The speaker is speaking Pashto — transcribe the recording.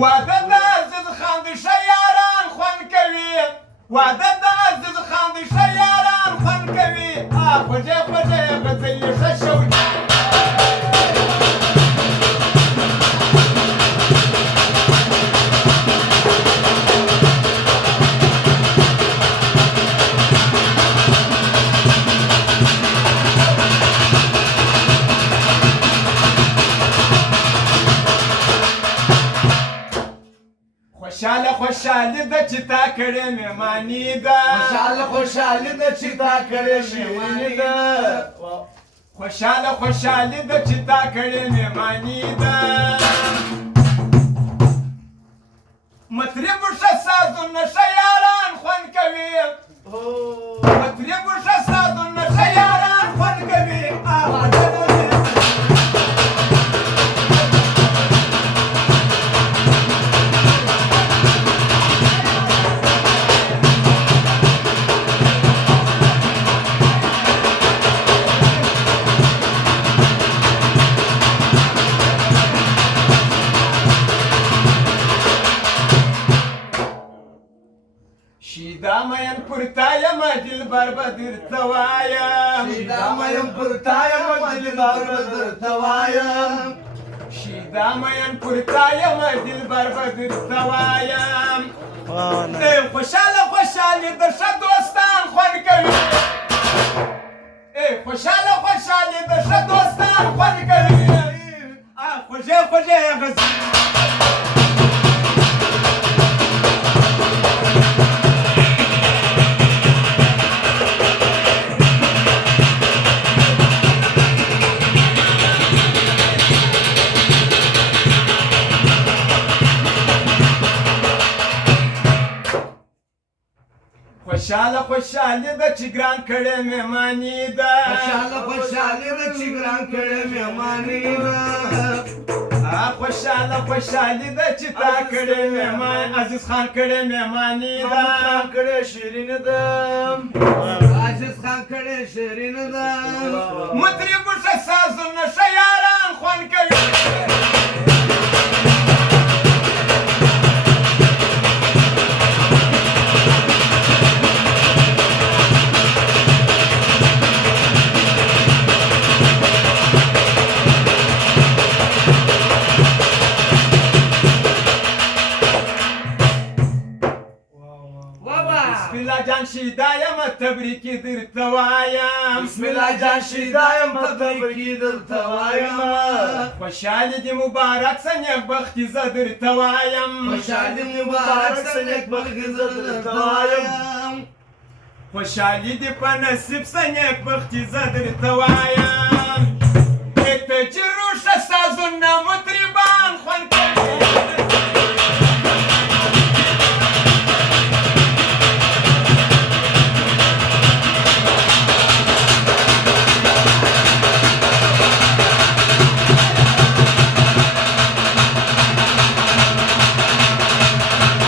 واده د عزیز خان د ښه یاران خوند کوي واده د عزیز خان د ښه یاران خوند کوي خوږې خوږې غزلې ښه شوقي خوشاله خوشاله د چې تا کړې مېماني ده خوشاله خوشاله د چې تا کړې مېماني ده خوشاله خوشاله د چې تا کړې مېماني ده مطرب ښه سازونه ښه یاران خوند کوي مطرب ښه سازونه ښه یاران خوند کوي شیدا مین پرتا یم دلبر به درته وایم شیدا مین پرتا یم دلبر به درته وایم شیدا مین پرتا یم دلبر به درته وایم خوشاله خوشاله د ښه دوستان خوند کوي خوشاله خوشاله د ښه دوستان خوند کوي خوږې خوږې غزلې خوشاله خوشاله د چې ګران کړې مېماني ده خوشاله خوشاله د چې ګران کړې مېماني ده خوشاله خوشاله د چې تا کړې مېمان عزیز خان کړې مېماني ده خان کړې شیرین ده عزیز خان کړې شیرین ده مطرب ښه سازونه ښه یاران خوند کوي بسم الله جان شیدا یم تبریکی درته وایم بسم الله جان شیدا یم تبریکی درته وایم خوشحالي دې مبارک سه نیکبختي زه درته وایم خوشحالي مبارک سه نیکبختي زه درته وایم خوشحالي دې په نصیب سه نیکبختي زه درته وایم ته چې روښه سازونه